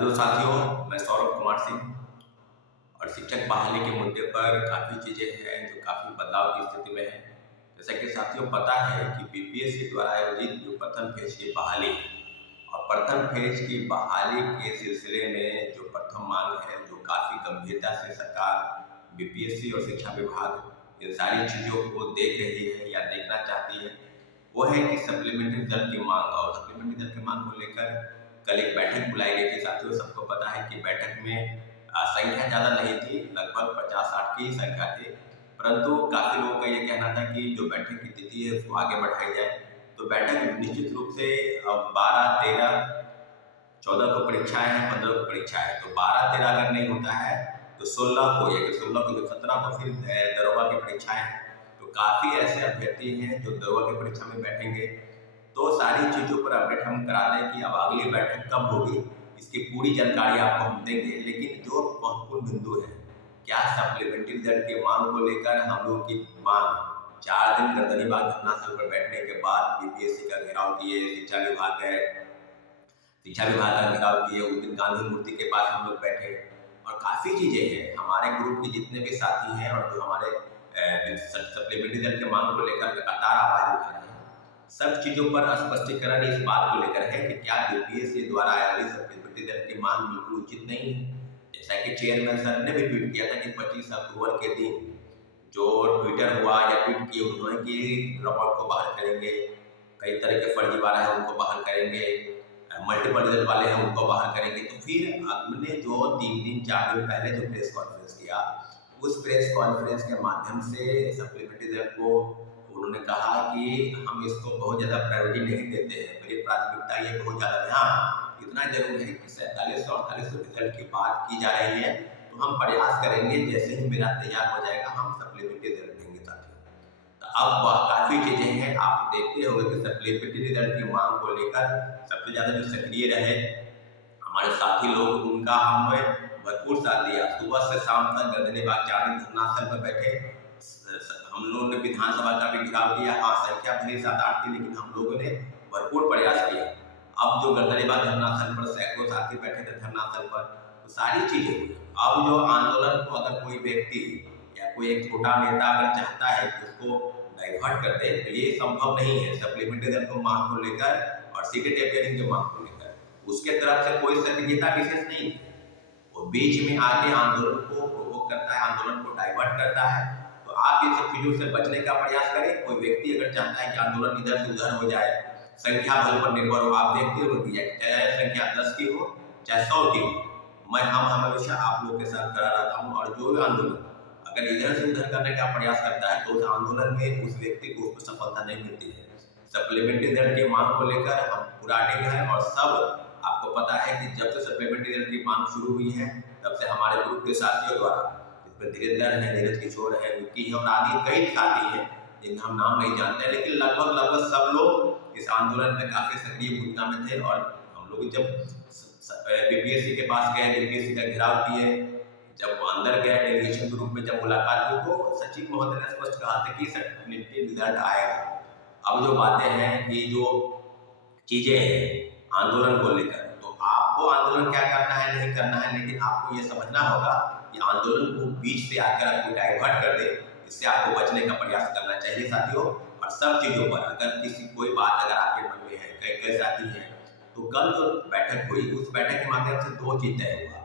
Hello साथियों, मैं सौरभ कुमार सिंह और शिक्षक बहाली के मुद्दे पर काफ़ी चीज़ें हैं जो काफ़ी बदलाव की स्थिति में हैं। जैसा कि साथियों पता है कि बीपीएससी द्वारा आयोजित जो प्रथम फेज की बहाली है और प्रथम फेज की बहाली के सिलसिले में जो प्रथम मांग है, जो काफ़ी गंभीरता से सरकार, बीपीएससी और शिक्षा विभाग इन सारी चीज़ों को देख रही है या देखना चाहती है, वो है कि सप्लीमेंट्री दर की मांग। और सप्लीमेंट्री दर की मांग को लेकर कल एक बैठक बुलाई गई थी। साथियों सबको पता है कि बैठक में संख्या ज़्यादा नहीं थी, लगभग 50-60 की संख्या थी, परंतु काफ़ी लोगों का ये कहना था कि जो बैठक की तिथि है उसको आगे बढ़ाई जाए। तो बैठक निश्चित रूप से 12, 13, 14 को परीक्षाएं हैं, 15 को परीक्षा है, तो 12, 13 अगर नहीं होता है तो 16 को या 16 को, 17 को फिर दरोगा की परीक्षाएं हैं। तो काफ़ी ऐसे अभ्यर्थी हैं जो दरोगा की परीक्षा में बैठेंगे। तो सारी चीज़ों पर अपडेट हम करा दें कि अब अगली बैठक कब होगी, इसकी पूरी जानकारी आपको हम देंगे। लेकिन जो महत्वपूर्ण बिंदु है, क्या सप्लीमेंट्री दर की मांग को लेकर हम लोग की मांग 4 दिन गर्दनीबाग धरना स्थल पर बैठने के बाद बीपीएससी का घेराव किए, शिक्षा विभाग का घेराव किए, उस दिन गांधी मूर्ति के पास हम लोग बैठे और काफ़ी चीज़ें हैं। हमारे ग्रुप के जितने भी साथी हैं और जो हमारे सप्लीमेंट्री दर के मांग को लेकर लगातार आवाज उठा रहे हैं, सब चीज़ों पर स्पष्टीकरण इस बात को लेकर है कि क्या बीपीएससी द्वारा आयोजित सप्लीमेंट्री दर की मांग बिल्कुल उचित नहीं है। जैसा कि चेयरमैन सर ने भी ट्वीट किया था कि 25 अक्टूबर के दिन जो ट्विटर हुआ या ट्वीट किए उन्होंने कि रॉबर्ट को बाहर करेंगे, कई तरह के फर्जीवाड़ा है उनको बाहर करेंगे, मल्टीपल रिजल्ट वाले हैं उनको बाहर करेंगे। तो फिर हमने जो 3 दिन 4 दिन पहले जो प्रेस कॉन्फ्रेंस किया, उस प्रेस कॉन्फ्रेंस के माध्यम से सप्लीमेंट्री दर को उन्होंने कहा कि हम इसको बहुत ज़्यादा प्रायोरिटी नहीं देते हैं, मेरी प्राथमिकता ये बहुत ज़्यादा है। हाँ, इतना जरूर है कि 4748 रिजल्ट की बात की जा रही है, तो हम प्रयास करेंगे जैसे ही मेरा तैयार हो जाएगा हम सप्लीमेंट्री दर देंगे साथियों। तो अब काफ़ी चीज़ें हैं, आप देखते होंगे कि सप्लीमेंट्री रिजल्ट की मांग को लेकर सबसे ज़्यादा जो सक्रिय रहे हमारे साथी लोग, उनका हमने भरपूर साथ दिया। सुबह से शाम तक गर्दनीबाग 4 दिन धरना स्थल पर बैठे। हम लोगों ने विधानसभा का भी घेराव किया। हाँ, संख्या भले 7-8 थी, लेकिन हम लोगों ने भरपूर प्रयास किया। अब जो गर्दनीबाग धरना स्थल पर सैकड़ों साथी बैठे थे धरना स्थल पर, तो सारी चीज़ें हुई। अब जो आंदोलन को अगर कोई व्यक्ति या कोई एक छोटा नेता अगर चाहता है कि उसको डाइवर्ट कर दे, तो ये संभव नहीं है। सप्लीमेंट्री दर को मांग को लेकर और सीटेट अपियरिंग की मांग को लेकर उसके तरफ से कोई सक्रियता विशेष नहीं है। वो बीच में आके आंदोलन को प्रोवोक करता है, आंदोलन को डाइवर्ट करता है। तो आप इन सब चीज़ों से बचने का प्रयास करें। कोई व्यक्ति अगर चाहता है कि आंदोलन इधर से उधर हो जाए, संख्या बल पर निर्भर हो, आप देखते हो कि चाहे संख्या 10 की हो चाहे 100 की हो, हम हमेशा आप लोग के साथ खड़ा रहता हूँ। और जो भी आंदोलन अगर इधर से उधर करने का प्रयास करता है तो उस आंदोलन में उस व्यक्ति को उसको सफलता नहीं मिलती है। सप्लीमेंट्री दर की मांग को लेकर हम पूरा अडिग हैं और सब आपको पता है कि जब से सप्लीमेंट्री दर की मांग शुरू हुई है तब से हमारे ग्रुप के साथियों द्वारा, जिसमें धीरेन्द्र है, नीरज किशोर है, विक्की है और आदि कई साथी हैं जिनका हम नाम नहीं जानते, लेकिन लगभग सब लोग इस आंदोलन में काफ़ी सक्रिय भूमिका में थे। और हम लोग जब बीपीएससी के पास गए, बीपीएससी का घेराव किए, जब अंदर गए डेलीगेशन ग्रुप में जब मुलाकात हुई तो सचिव महोदय ने स्पष्ट कहा था कि सप्लीमेंट्री रिजल्ट आएगा। अब जो बातें हैं कि जो चीज़ें हैं आंदोलन को लेकर, तो आपको आंदोलन क्या करना है नहीं करना है, लेकिन आपको ये समझना होगा कि आंदोलन को बीच से आकर आपको डाइवर्ट कर दे, इससे आपको बचने का प्रयास करना चाहिए साथियों। और सब चीज़ों पर अगर किसी कोई बात अगर आपके मन में है, कई साथी हैं, तो कल जो बैठक हुई उस बैठक के माध्यम से 2 चीज़ तय हुआ,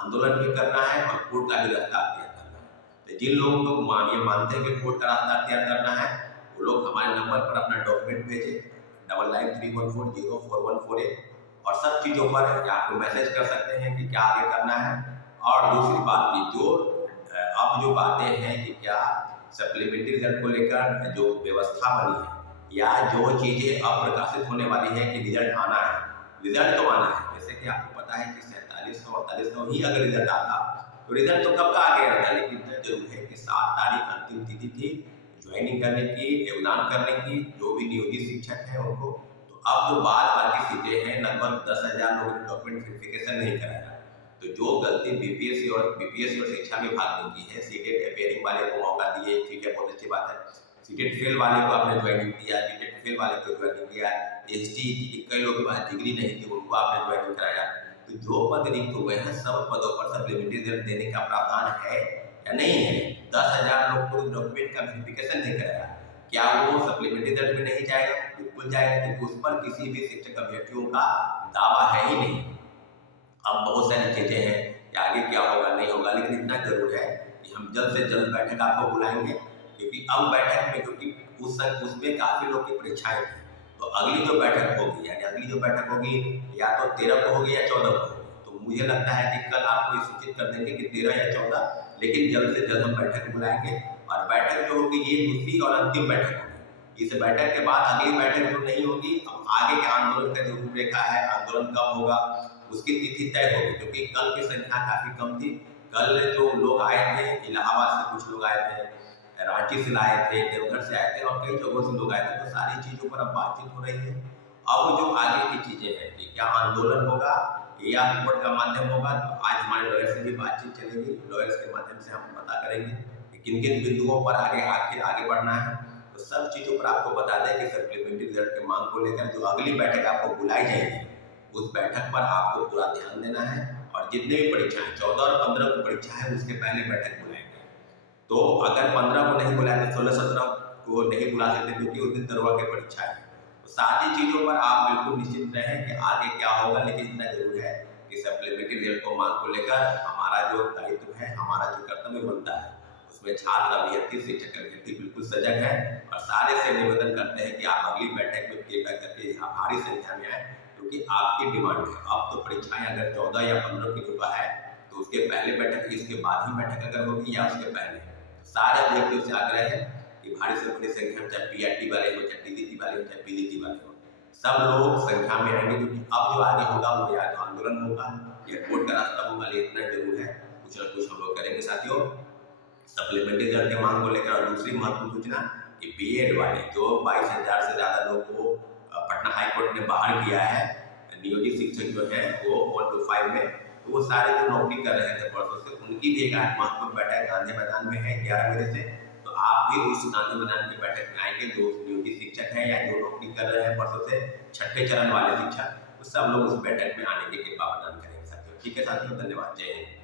आंदोलन भी करना है और कोर्ट का भी रास्ता अख्तियार करना है। तो जिन लोगों को ये मानते हैं कि कोर्ट का रास्ता अख्तियार करना है, वो लोग हमारे नंबर पर अपना डॉक्यूमेंट भेजें 9931404148 और सब चीज़ों पर आपको मैसेज कर सकते हैं कि क्या आगे करना है। और दूसरी बात की जो अब जो बातें हैं कि क्या सप्लीमेंट्री रिजल्ट को लेकर जो व्यवस्था बनी है या जो चीज़ें अप्रकाशित होने वाली है कि रिजल्ट आना है, रिजल्ट तो आना है। जैसे कि आपको पता है कि 4700-4800 ही अगर रिजल्ट आता तो रिजल्ट तो कब का आ गया था, लेकिन इतना जरूर है कि 7 तारीख अंतिम तिथि थी ज्वाइनिंग करने की, योगदान करने की, जो भी नियोजित शिक्षक हैं उनको। तो अब जो बाद बाकी सीटें हैं, लगभग 10,000 लोगों ने डॉक्यूमेंट वेरिफिकेशन नहीं कराया। तो जो गलती बीपीएससी और शिक्षा विभाग ने की है, सीटेट अपियरिंग वाले को मौका दिए, ठीक है, बहुत अच्छी बात है। सीटेट फेल वाले को आपने ज्वाइनिंग दिया, बीटेट फेल वाले को ज्वाइनिंग किया, एसटी कई लोगों के पास डिग्री नहीं थी उनको आपने ज्वाइनिंग कराया। तो जो पद रिक्त हुए हैं सब पदों पर सप्लीमेंट्री रिजल्ट देने का प्रावधान है या नहीं है। 10,000 लोग को डॉक्यूमेंट का वेरिफिकेशन नहीं कराया, क्या वो सप्लीमेंट्री रिजल्ट में नहीं जाएगा? बिल्कुल जाएगा, क्योंकि उस पर किसी भी शिक्षक अभ्यर्थियों का दावा है ही नहीं। अब बहुत सारी चीजें हैं कि आगे क्या होगा नहीं होगा, लेकिन इतना जरूर है कि हम जल्द से जल्द बैठक आपको बुलाएंगे, क्योंकि अब बैठक में, क्योंकि उसमें काफी लोग की परीक्षाएं थी, तो अगली जो बैठक होगी, यानी अगली जो बैठक होगी या तो 13 को होगी या 14 को होगी। तो मुझे लगता है कि कल आपको ये सूचित कर देंगे कि 13 या 14, लेकिन जल्द से जल्द हम बैठक बुलाएंगे। और बैठक जो होगी ये दूसरी और अंतिम बैठक होगी। इस बैठक के बाद अगली बैठक जो नहीं होगी, अब आगे के आंदोलन का जो रूपरेखा है, आंदोलन कब होगा उसकी तिथि तय होगी, क्योंकि कल की संख्या काफी कम थी। कल जो लोग आए थे, इलाहाबाद से कुछ लोग आए थे, रांची से आए थे, देवघर से आए थे और कई जगहों से लोग आए थे, तो सारी चीजों पर अब बातचीत हो रही है। अब जो आगे की चीजें हैं कि क्या आंदोलन होगा या कोर्ट का माध्यम होगा, तो आज हमारे लॉयर से भी बातचीत चलेगी। लॉयर्स के माध्यम से हम पता करेंगे कि किन किन बिंदुओं पर आगे बढ़ना है। तो सब चीजों पर आपको बता दें कि सप्लीमेंट्री रिजल्ट की मांग को लेकर जो अगली बैठक आपको बुलाई जाएगी, उस बैठक पर आपको पूरा ध्यान देना है। और जितने भी परीक्षाएं 14 और 15 को परीक्षा है, उसके पहले बैठक बुलाएंगे। तो अगर 15 को नहीं बुलाए तो 16-17 को नहीं बुला सकते, क्योंकि उस दिन दरवा की परीक्षा है। तो सारी चीजों पर आप बिल्कुल निश्चित रहें कि आगे क्या होगा, लेकिन इतना जरूर है कि सप्लीमेंट्री रिजल्ट को मांग को लेकर हमारा जो दायित्व है, हमारा जो कर्तव्य बनता है, उसमें छात्र अभ्यर्थी शिक्षक अभ्यर्थी बिल्कुल सजग है। और सारे से निवेदन करते हैं कि आप अगली बैठक में कृपया करके यहाँ भारी संख्या में आए, क्योंकि आपकी डिमांड है। अब तो परीक्षाएं अगर 14 या 15 की जो है, तो उसके पहले बैठक, इसके बाद ही बैठक अगर होगी या उसके पहले, तो सारे अभ्यर्थियों से आग्रह है कि भारी से बड़ी संख्या में, चाहे पीआरटी वाले हो, चाहे पीजीटी वाले हो, चाहे पीजीटी वाले हो, सब लोग संख्या में आएंगे, क्योंकि अब जो आगे होगा वो या तो आंदोलन होगा या कोर्ट का रास्ता होगा। इतना जरूर है, कुछ ना कुछ हम लोग करेंगे साथियों सप्लीमेंट्री रिजल्ट की मांग को लेकर। और दूसरी महत्वपूर्ण सूचना कि बीएड वाले जो 22,000 से ज्यादा लोग को पटना हाईकोर्ट ने बाहर किया है, नियोजित शिक्षक जो है वो 1 to 5 में, तो वो सारे जो नौकरी कर रहे थे परसों से, उनकी भी एक आज महत्वपूर्ण बैठक गांधी मैदान में है 11 बजे से। तो आप भी उस गांधी मैदान की बैठक में आएंगे, जो नियोजित शिक्षक है या जो नौकरी कर रहे हैं परसों से, छठे चरण वाले शिक्षक, तो सब लोग उस बैठक में आने की कृपा प्रदान करेंगे साथियों। ठीक है साथियों, धन्यवाद, जय हिंद।